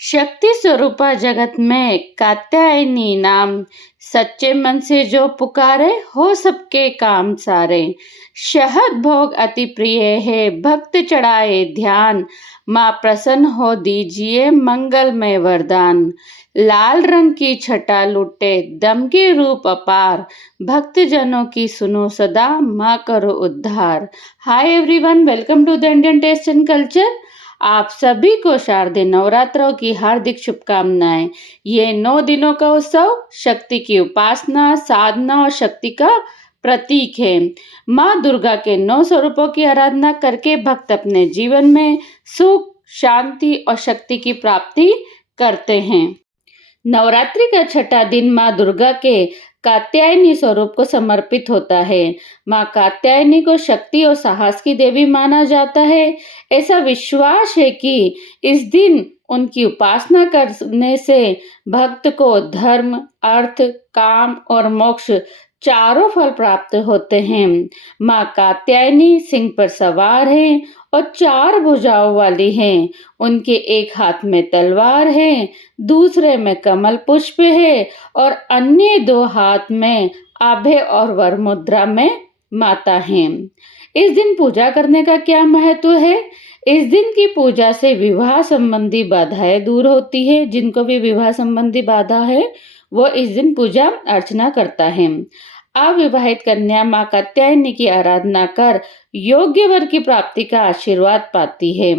शक्ति स्वरूपा जगत में कात्यायनी नाम, सच्चे मन से जो पुकारे हो सबके काम सारे। शहद भोग अति प्रिय है भक्त चढ़ाए ध्यान, माँ प्रसन्न हो दीजिए मंगलमय वरदान। लाल रंग की छटा लुटे दम के रूप अपार, भक्त जनों की सुनो सदा माँ करो उद्धार। Hi everyone, welcome to the Indian test and culture. आप सभी को शारदीय नवरात्रों की हार्दिक शुभकामनाएं। ये 9 दिनों का उत्सव शक्ति की उपासना, साधना और शक्ति का प्रतीक है। माँ दुर्गा के 9 स्वरूपों की आराधना करके भक्त अपने जीवन में सुख, शांति और शक्ति की प्राप्ति करते हैं। नवरात्रि का छठा दिन माँ दुर्गा के कात्यायनी स्वरूप को समर्पित होता है। माँ कात्यायनी को शक्ति और साहस की देवी माना जाता है। ऐसा विश्वास है कि इस दिन उनकी उपासना करने से भक्त को धर्म, अर्थ, काम और मोक्ष चारों फल प्राप्त होते हैं। माँ कात्यायनी सिंह पर सवार है और 4 भुजाओं वाली हैं। उनके एक हाथ में तलवार है, दूसरे में कमल पुष्प है और अन्य 2 हाथ में आभे और वर मुद्रा में माता हैं। इस दिन पूजा करने का क्या महत्व है? इस दिन की पूजा से विवाह संबंधी बाधाएं दूर होती है। जिनको भी विवाह संबंधी बाधा है वो इस दिन पूजा अर्चना करता है। अविवाहित कन्या माँ कात्यायनी की आराधना कर योग्य वर की प्राप्ति का आशीर्वाद पाती है।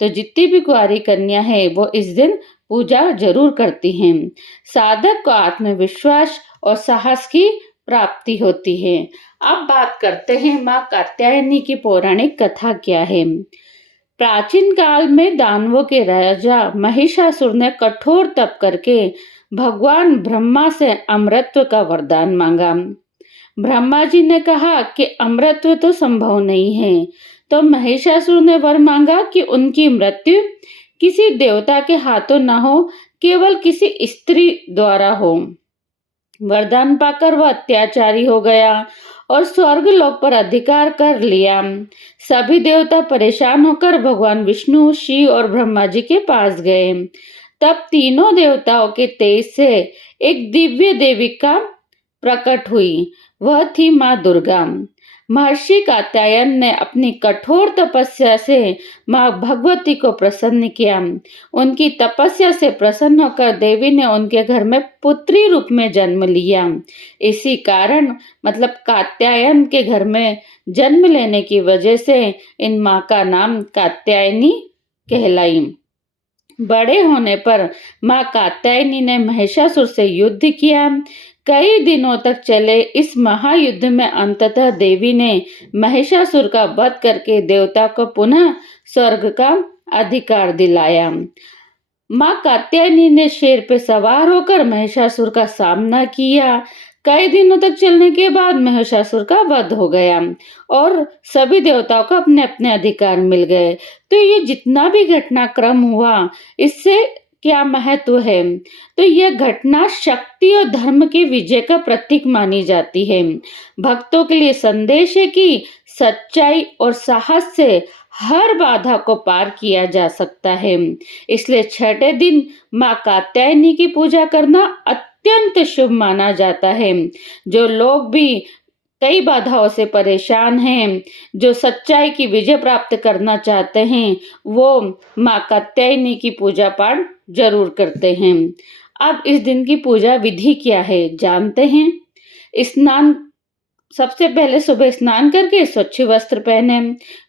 तो जितनी भी कुंवारी कन्या है वो इस दिन पूजा जरूर करती हैं। साधक को आत्मविश्वास और साहस की प्राप्ति होती है। अब बात करते हैं माँ कात्यायनी की पौराणिक कथा क्या है। प्राचीन काल में दानवों के राजा महिषासुर ने कठोर तप करके भगवान ब्रह्मा से अमरत्व का वरदान मांगा। ब्रह्मा जी ने कहा कि अमरत्व तो संभव नहीं है, तो महिषासुर ने वर मांगा कि उनकी मृत्यु किसी देवता के हाथों न हो, केवल किसी स्त्री द्वारा हो। वरदान पाकर वह अत्याचारी हो गया और स्वर्ग लोक पर अधिकार कर लिया। सभी देवता परेशान होकर भगवान विष्णु, शिव और ब्रह्मा जी के पास गए। तब तीनों देवताओं के तेज से एक दिव्य देविका प्रकट हुई। वह थी माँ दुर्गा। महर्षि कात्यायन ने अपनी कठोर तपस्या से माँ भगवती को प्रसन्न किया। उनकी तपस्या से प्रसन्न होकर देवी ने उनके घर में पुत्री रूप में जन्म लिया। इसी कारण मतलब कात्यायन के घर में जन्म लेने की वजह से इन माँ का नाम कात्यायनी कहलाई। बड़े होने पर माँ कात्यायनी ने महिषासुर से युद्ध किया। कई दिनों तक चले इस महायुद्ध में अंततः देवी ने महिषासुर का वध करके देवता को पुनः स्वर्ग का अधिकार दिलाया। माँ कात्यायनी ने शेर पे सवार होकर महिषासुर का सामना किया। कई दिनों तक चलने के बाद महिषासुर का वध हो गया और सभी देवताओं को अपने अपने अधिकार मिल गए। तो ये जितना भी घटनाक्रम हुआ, इससे क्या महत्व है? तो यह घटना शक्ति और धर्म की विजय का प्रतीक मानी जाती है। भक्तों के लिए संदेश है कि सच्चाई और साहस से हर बाधा को पार किया जा सकता है। इसलिए छठे दिन माँ कात्यायनी की पूजा करना अत्यंत शुभ माना जाता है। जो लोग भी कई बाधाओं से परेशान हैं, जो सच्चाई की विजय प्राप्त करना चाहते हैं, वो माँ कात्यायनी की पूजा पाठ जरूर करते हैं। अब इस दिन की पूजा विधि क्या है जानते हैं। स्नान सबसे पहले सुबह स्नान करके स्वच्छ वस्त्र पहने।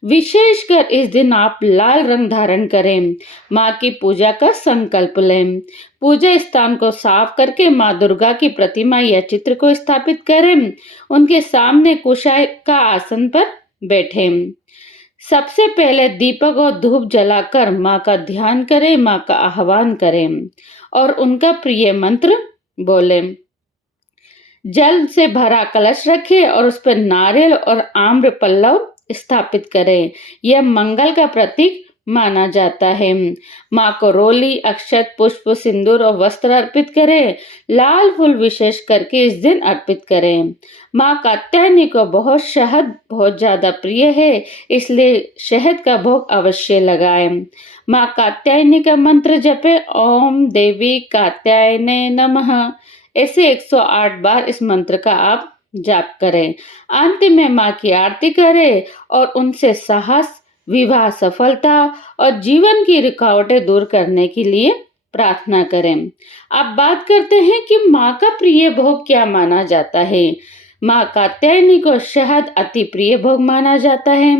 विशेषकर इस दिन आप लाल रंग धारण करें। माँ की पूजा का संकल्प लें। पूजा स्थान को साफ करके माँ दुर्गा की प्रतिमा या चित्र को स्थापित करें। उनके सामने कुशाय का आसन पर बैठें। सबसे पहले दीपक और धूप जलाकर माँ का ध्यान करें, माँ का आह्वान करें और उनका प्रिय मंत्र बोलें। जल से भरा कलश रखें और उस पर नारियल और आम्र पल्लव स्थापित करें। यह मंगल का प्रतीक माना जाता है। माँ को रोली, अक्षत, पुष्प, सिंदूर और वस्त्र अर्पित करें। लाल फूल विशेष करके इस दिन अर्पित करें। माँ कात्यायनी को शहद बहुत ज्यादा प्रिय है, इसलिए शहद का भोग अवश्य लगाएं। माँ कात्यायनी का मंत्र जपे, ओम देवी कात्यायने नमः। ऐसे 108 बार इस मंत्र का आप जाप करें। अंत में माँ की आरती करें और उनसे साहस, विवाह सफलता और जीवन की रुकावटें दूर करने के लिए प्रार्थना करें। अब बात करते हैं कि माँ का प्रिय भोग क्या माना जाता है। माँ कात्यायनी को शहद अति प्रिय भोग माना जाता है।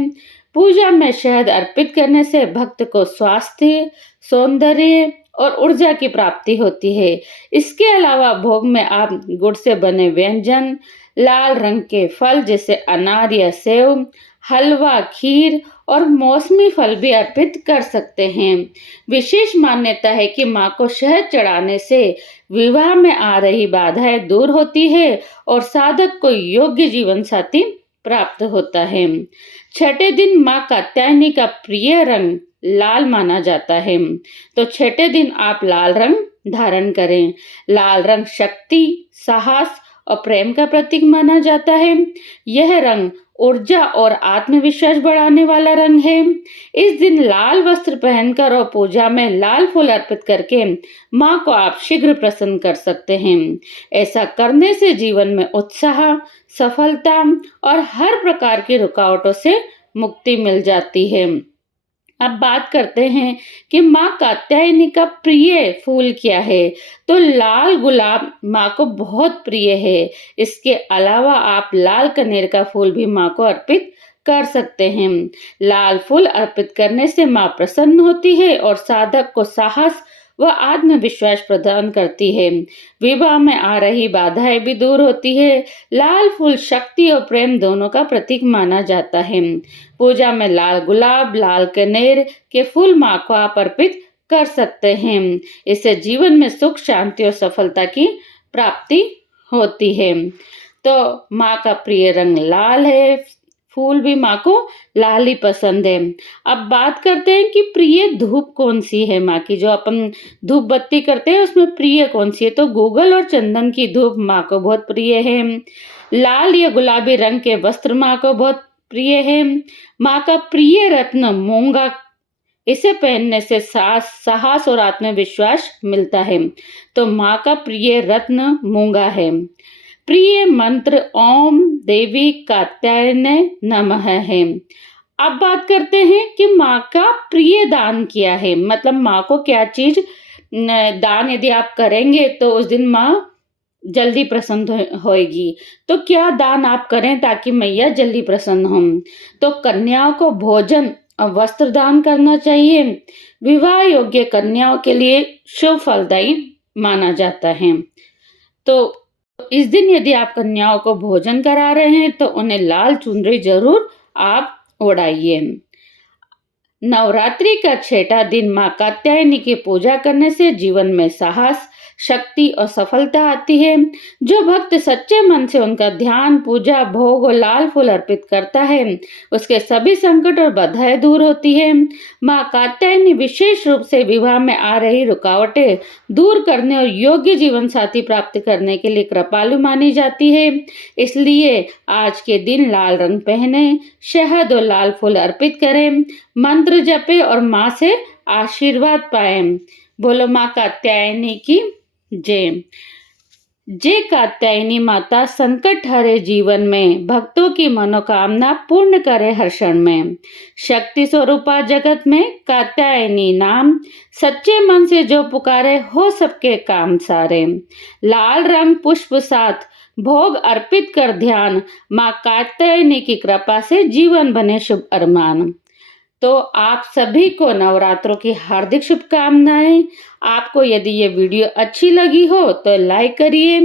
पूजा में शहद अर्पित करने से भक्त को स्वास्थ्य, सौंदर्य और ऊर्जा की प्राप्ति होती है। इसके अलावा भोग में आप गुड़ से बने व्यंजन, लाल रंग के फल जैसे अनार या सेव, हलवा, खीर और मौसमी फल भी अर्पित कर सकते हैं। विशेष मान्यता है कि माँ को शहद चढ़ाने से विवाह में आ रही बाधाएं दूर होती है और साधक को योग्य जीवन साथी प्राप्त होता है। छठे दिन माँ कात्यायनी का प्रिय रंग लाल माना जाता है, तो छठे दिन आप लाल रंग धारण करें। लाल रंग शक्ति, साहस और प्रेम का प्रतीक माना जाता है। यह रंग ऊर्जा और आत्मविश्वास बढ़ाने वाला रंग है। इस दिन लाल वस्त्र पहनकर और पूजा में लाल फूल अर्पित करके माँ को आप शीघ्र प्रसन्न कर सकते हैं। ऐसा करने से जीवन में उत्साह, सफलता और हर प्रकार की रुकावटों से मुक्ति मिल जाती है। अब बात करते हैं कि माँ कात्यायनी का प्रिय फूल क्या है। तो लाल गुलाब माँ को बहुत प्रिय है। इसके अलावा आप लाल कनेर का फूल भी माँ को अर्पित कर सकते हैं। लाल फूल अर्पित करने से माँ प्रसन्न होती है और साधक को साहस व आत्मविश्वास प्रदान करती है। विवाह में आ रही बाधाएं भी दूर होती है। लाल फूल शक्ति और प्रेम दोनों का प्रतीक माना जाता है। पूजा में लाल गुलाब, लाल कनेर के फूल माँ को आप अर्पित कर सकते हैं। इससे जीवन में सुख, शांति और सफलता की प्राप्ति होती है। तो माँ का प्रिय रंग लाल है, फूल भी माँ को लाल ही पसंद है। अब बात करते हैं कि प्रिय धूप कौन सी है माँ की, जो अपन धूप बत्ती करते हैं उसमें प्रिय कौन सी है। तो गूगल और चंदन की धूप माँ को बहुत प्रिय है। लाल या गुलाबी रंग के वस्त्र माँ को बहुत प्रिय है। माँ का प्रिय रत्न मूंगा, इसे पहनने से साहस और आत्मविश्वास मिलता है। तो माँ का प्रिय रत्न मूंगा है। प्रिय मंत्र ओम देवी कात्यायने नमः है। अब बात करते हैं कि माँ का प्रिय दान क्या है, मतलब माँ को क्या चीज दान यदि आप करेंगे तो उस दिन माँ जल्दी प्रसन्न होएगी। तो क्या दान आप करें ताकि मैया जल्दी प्रसन्न हो। तो कन्याओं को भोजन और वस्त्र दान करना चाहिए। विवाह योग्य कन्याओं के लिए शुभ फलदायी माना जाता है। तो इस दिन यदि आप कन्याओं को भोजन करा रहे हैं तो उन्हें लाल चुनरी जरूर आप ओढ़ाइए। नवरात्रि का छठा दिन माँ कात्यायनी की पूजा करने से जीवन में साहस, शक्ति और सफलता आती है। जो भक्त सच्चे मन से उनका ध्यान, पूजा, भोग और लाल फूल अर्पित करता है, उसके सभी संकट और बाधाएं दूर होती है। माँ कात्यायनी विशेष रूप से विवाह में आ रही रुकावटें दूर करने और योग्य जीवन साथी प्राप्त करने के लिए कृपालु मानी जाती है। इसलिए आज के दिन लाल रंग पहने, शहद और लाल फूल अर्पित करें, मंत्र जपे और माँ से आशीर्वाद पाए। बोलो माँ कात्यायनी की जय। जय कात्यायनी माता संकट हरे जीवन में, भक्तों की मनोकामना पूर्ण करे हर क्षण में। शक्ति स्वरूपा जगत में कात्यायनी नाम, सच्चे मन से जो पुकारे हो सबके काम सारे। लाल रंग पुष्प साथ भोग अर्पित कर ध्यान, माँ कात्यायनी की कृपा से जीवन बने शुभ अरमान। तो आप सभी को नवरात्रों की हार्दिक शुभकामनाएं। आपको यदि ये वीडियो अच्छी लगी हो तो लाइक करिए,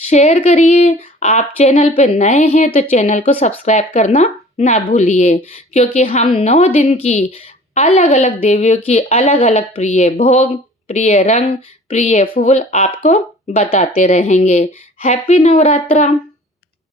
शेयर करिए। आप चैनल पे नए हैं तो चैनल को सब्सक्राइब करना ना भूलिए, क्योंकि हम 9 दिन की अलग अलग देवियों की अलग अलग प्रिय भोग, प्रिय रंग, प्रिय फूल आपको बताते रहेंगे। हैप्पी नवरात्रा।